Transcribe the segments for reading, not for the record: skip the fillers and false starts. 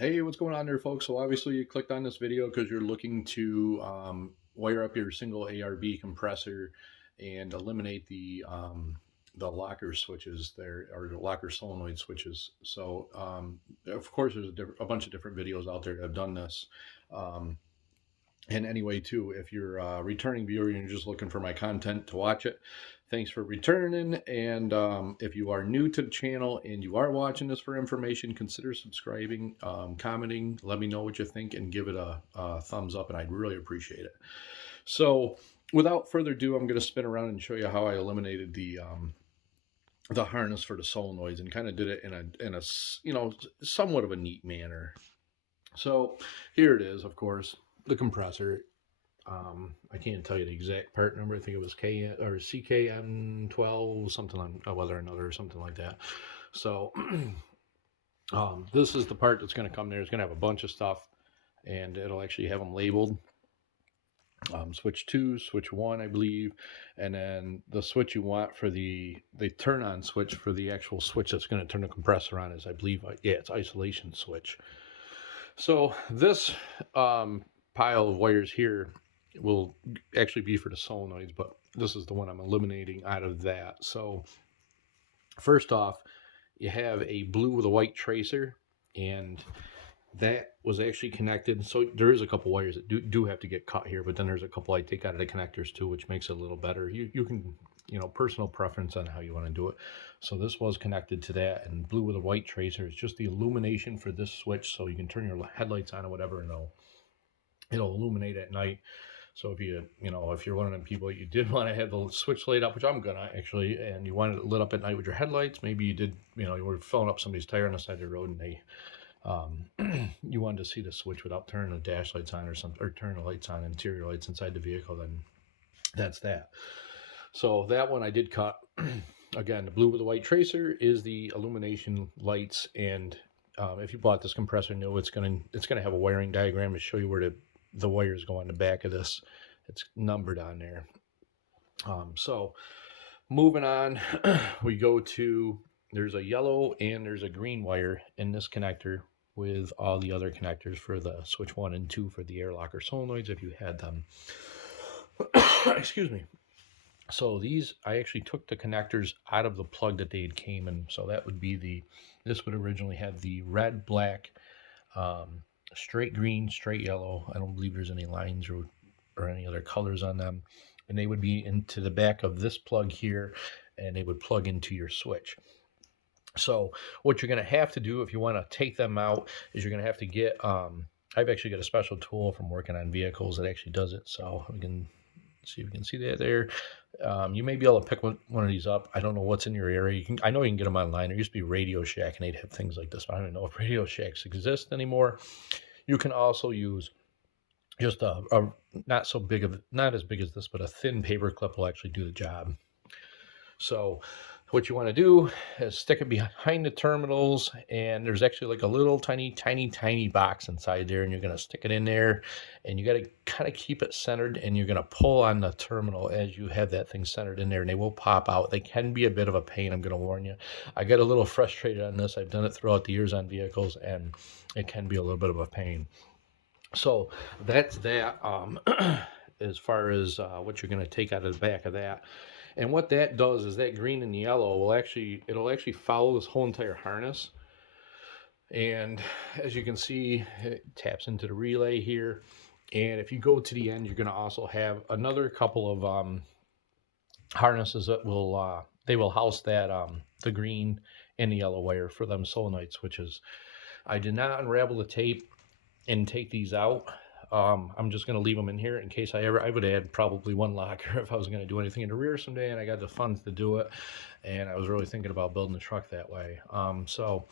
Hey, what's going on there, folks? So obviously you clicked on this video because you're looking to wire up your single ARB compressor and eliminate the locker switches there, or the locker solenoid switches. So of course there's a bunch of different videos out there that have done this. Um, and anyway, too, if you're a returning viewer and you're just looking for my content to watch it, thanks for returning. And if you are new to the channel and you are watching this for information, consider subscribing, commenting, let me know what you think, and give it a thumbs up, and I'd really appreciate it. So, without further ado, I'm going to spin around and show you how I eliminated the harness for the solenoids, and kind of did it in a somewhat of a neat manner. So here it is, of course, the compressor. I can't tell you the exact part number. I think it was K or CKM12, something like whether or another or something like that. So this is the part that's going to come there. It's going to have a bunch of stuff, and it'll actually have them labeled. Switch 2, switch 1, I believe, and then the switch you want for the turn on switch for the actual switch that's going to turn the compressor on is, I believe, it's isolation switch. So this pile of wires here will actually be for the solenoids, but this is the one I'm eliminating out of that. So first off, you have a blue with a white tracer, and that was actually connected. So there is a couple wires that do have to get cut here, but then there's a couple I take out of the connectors too, which makes it a little better. You can, personal preference on how you want to do it. So this was connected to that, and blue with a white tracer is just the illumination for this switch, so you can turn your headlights on or whatever, and it'll illuminate at night. So if if you're one of them people, you did want to have the switch laid up, which I'm gonna actually, and you wanted it lit up at night with your headlights, maybe you did, you were filling up somebody's tire on the side of the road, and you wanted to see the switch without turning the dash lights on or turning the lights on, interior lights inside the vehicle, then that's that. So that one I did cut. Again, the blue with the white tracer is the illumination lights, and if you bought this compressor new, it's gonna have a wiring diagram to show you where the wires go on the back of this. It's numbered on there. So moving on, we go to, there's a yellow and there's a green wire in this connector with all the other connectors for the switch 1 and 2 for the air locker solenoids if you had them. Excuse me. So these, I actually took the connectors out of the plug that they had came in. So that would be this would originally have the red, black, straight green, straight yellow. I don't believe there's any lines or any other colors on them. And they would be into the back of this plug here, and they would plug into your switch. So what you're going to have to do if you want to take them out is you're going to have to get, I've actually got a special tool from working on vehicles that actually does it. So we can see if you can see that there. You may be able to pick one of these up. I don't know what's in your area. I know you can get them online. There used to be Radio Shack, and they'd have things like this, but I don't know if Radio Shacks exist anymore. You can also use just a not as big as this, but a thin paper clip will actually do the job. So what you want to do is stick it behind the terminals, and there's actually like a little tiny box inside there, and you're going to stick it in there, and you got to kind of keep it centered, and you're going to pull on the terminal as you have that thing centered in there, and they will pop out. They can be a bit of a pain, I'm going to warn you. I get a little frustrated on this. I've done it throughout the years on vehicles, and it can be a little bit of a pain. So that's that. As far as what you're going to take out of the back of that. And what that does is that green and yellow it'll actually follow this whole entire harness. And as you can see, it taps into the relay here. And if you go to the end, you're going to also have another couple of harnesses that will they will house that the green and the yellow wire for them solenoid switches. I did not unravel the tape and take these out. I'm just going to leave them in here in case I would add probably one locker if I was going to do anything in the rear someday, and I got the funds to do it, and I was really thinking about building the truck that way. So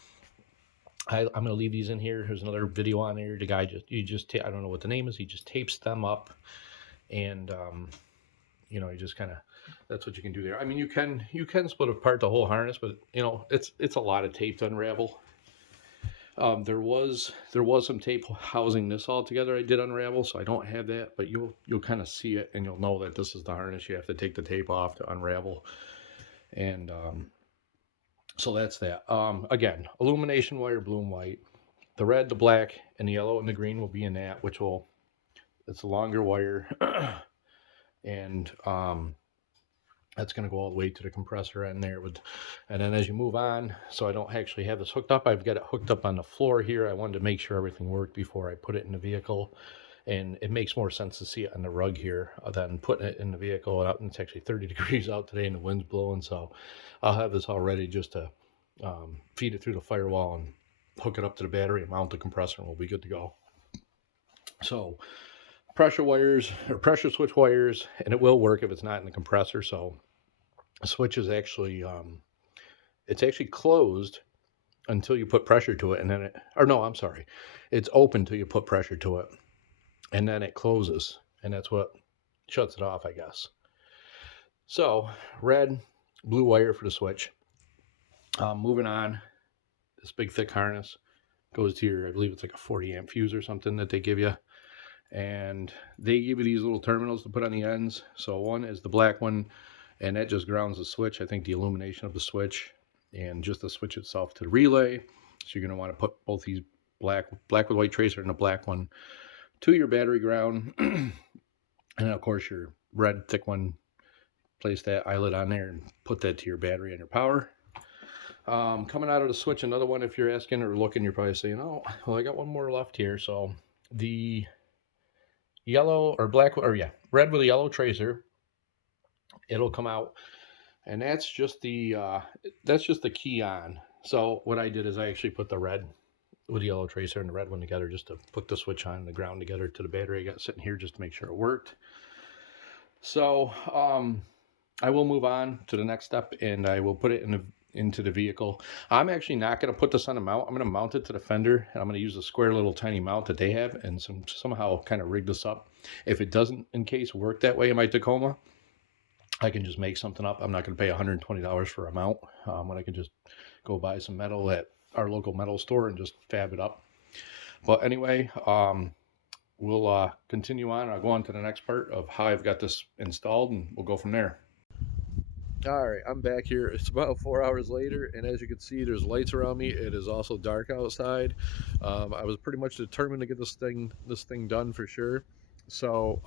I'm going to leave these in here. There's another video on there. The guy I don't know what the name is. He just tapes them up, and you just kind of, that's what you can do there. I mean, you can split apart the whole harness, but it's a lot of tape to unravel. There was some tape housing this all together I did unravel, so I don't have that, but you'll kind of see it, and you'll know that this is the harness. You have to take the tape off to unravel, and so that's that. Again, illumination wire, blue and white. the red, the black, and the yellow and the green will be in that, it's a longer wire. And that's going to go all the way to the compressor end there. And then as you move on, so I don't actually have this hooked up, I've got it hooked up on the floor here. I wanted to make sure everything worked before I put it in the vehicle. And it makes more sense to see it on the rug here than putting it in the vehicle. And it's actually 30 degrees out today and the wind's blowing. So I'll have this all ready just to feed it through the firewall and hook it up to the battery and mount the compressor, and we'll be good to go. So pressure wires or pressure switch wires, and it will work if it's not in the compressor. So the switch is actually it's actually closed until you put pressure to it, and then it's open till you put pressure to it, and then it closes, and that's what shuts it off, I guess. So red, blue wire for the switch. Moving on, this big thick harness goes to your, I believe it's like a 40 amp fuse or something that they give you. And they give you these little terminals to put on the ends. So one is the black one, and that just grounds the switch. I think the illumination of the switch and just the switch itself to the relay. So you're going to want to put both these black with white tracer and the black one to your battery ground. And of course your red thick one, place that eyelet on there and put that to your battery and your power. Coming out of the switch, another one, if you're asking or looking, you're probably saying, oh, well, I got one more left here. So the yellow or black, or yeah, red with a yellow tracer, it'll come out, and that's just the key on. So what I did is I actually put the red with the yellow tracer and the red one together just to put the switch on and the ground together to the battery I got sitting here just to make sure it worked. So I will move on to the next step, and I will put it into the vehicle. I'm actually not going to put this on the mount. I'm going to mount it to the fender, and I'm going to use a square little tiny mount that they have and somehow kind of rig this up. If it doesn't, in case, work that way in my Tacoma, I can just make something up. I'm not going to pay $120 for a mount when I can just go buy some metal at our local metal store and just fab it up. But anyway, we'll continue on. I'll go on to the next part of how I've got this installed, and we'll go from there. All right, I'm back here. It's about 4 hours later, and as you can see, there's lights around me. It is also dark outside. I was pretty much determined to get this thing done for sure. So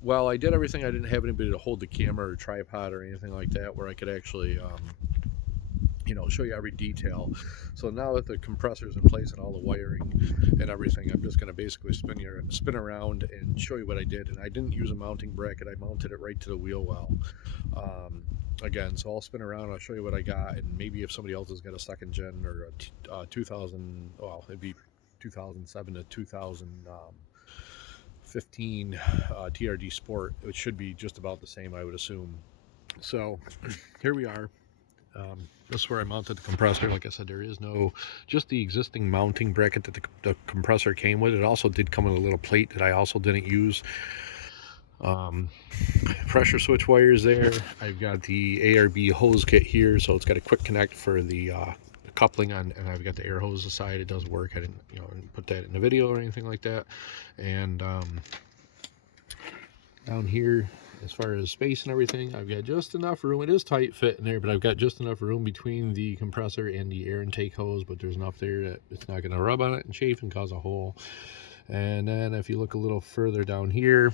while I did everything, I didn't have anybody to hold the camera or tripod or anything like that where I could actually show you every detail. So now that the compressor's in place and all the wiring and everything, I'm just going to basically spin around and show you what I did. And I didn't use a mounting bracket. I mounted it right to the wheel well. Again, so I'll spin around, I'll show you what I got, and maybe if somebody else has got a second gen or a 2000, well, it'd be 2007 to 2015 TRD Sport, it should be just about the same, I would assume. So here we are. This is where I mounted the compressor. Like I said, there is just the existing mounting bracket that the compressor came with. It also did come with a little plate that I also didn't use. Pressure switch wires there. I've got the ARB hose kit here, so it's got a quick connect for the coupling on, and I've got the air hose aside. It does work. I didn't put that in the video or anything like that. And down here, as far as space and everything, I've got just enough room. It is tight fit in there, but I've got just enough room between the compressor and the air intake hose, but there's enough there that it's not going to rub on it and chafe and cause a hole. And then if you look a little further down here,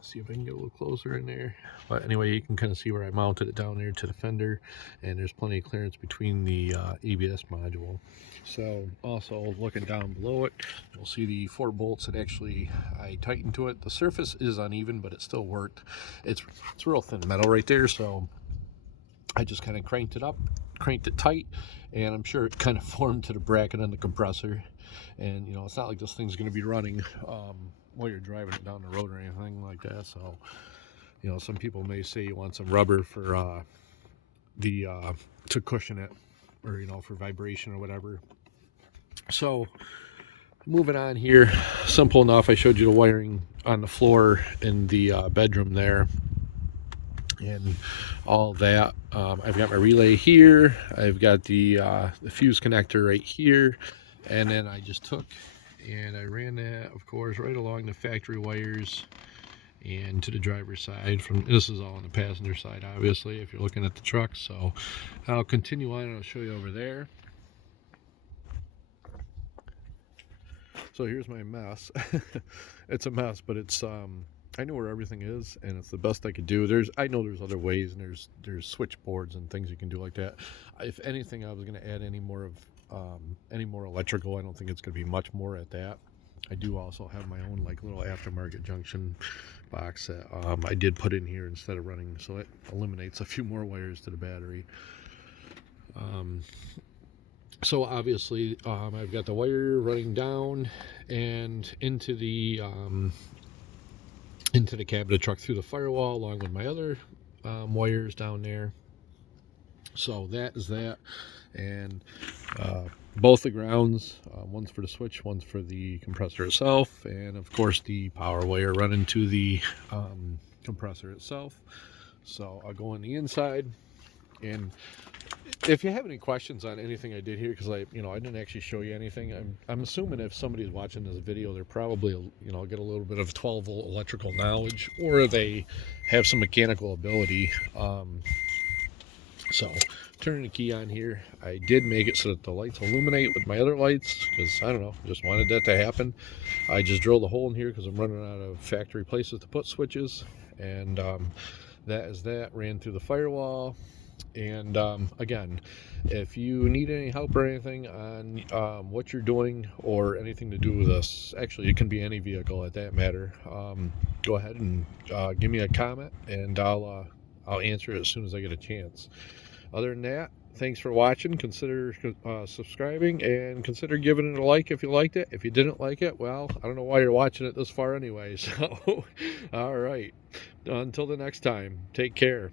see if I can get a little closer in there. But anyway, you can kind of see where I mounted it down there to the fender, and there's plenty of clearance between the ABS module. So also looking down below it, you'll see the 4 bolts that actually I tightened to it. The surface is uneven, but it still worked. It's real thin metal right there, so I just kind of cranked it tight, and I'm sure it kind of formed to the bracket on the compressor. And it's not like this thing's going to be running while you're driving it down the road or anything like that. So some people may say you want some rubber for to cushion it, or for vibration or whatever. So moving on here, simple enough. I showed you the wiring on the floor in the bedroom there and all that. I've got my relay here. I've got the fuse connector right here, and then I just took and I ran that, of course, right along the factory wires and to the driver's side. This is all on the passenger side, obviously, if you're looking at the truck. So I'll continue on and I'll show you over there. So here's my mess. It's a mess, but it's I know where everything is, and it's the best I could do. I know there's other ways, and there's switchboards and things you can do like that. If anything, I was going to add any more electrical. I don't think it's going to be much more at that. I do also have my own like little aftermarket junction box that I did put in here instead of running, so it eliminates a few more wires to the battery. So obviously I've got the wire running down and into the cab of the truck through the firewall, along with my other wires down there. So that is that, and both the grounds, one's for the switch, one's for the compressor itself, and of course the power wire running to the compressor itself. So I'll go on the inside, and if you have any questions on anything I did here, because I didn't actually show you anything, I'm assuming if somebody's watching this video, they're probably get a little bit of 12-volt electrical knowledge, or they have some mechanical ability. So turning the key on here, I did make it so that the lights illuminate with my other lights, because I don't know, just wanted that to happen. I just drilled a hole in here because I'm running out of factory places to put switches, and that is that. Ran through the firewall. And again, if you need any help or anything on what you're doing or anything to do with this, actually it can be any vehicle at that matter, go ahead and give me a comment, and I'll answer it as soon as I get a chance. Other than that, thanks for watching. Consider subscribing, and consider giving it a like if you liked it. If you didn't like it, well, I don't know why you're watching it this far anyway. So all right, until the next time, take care.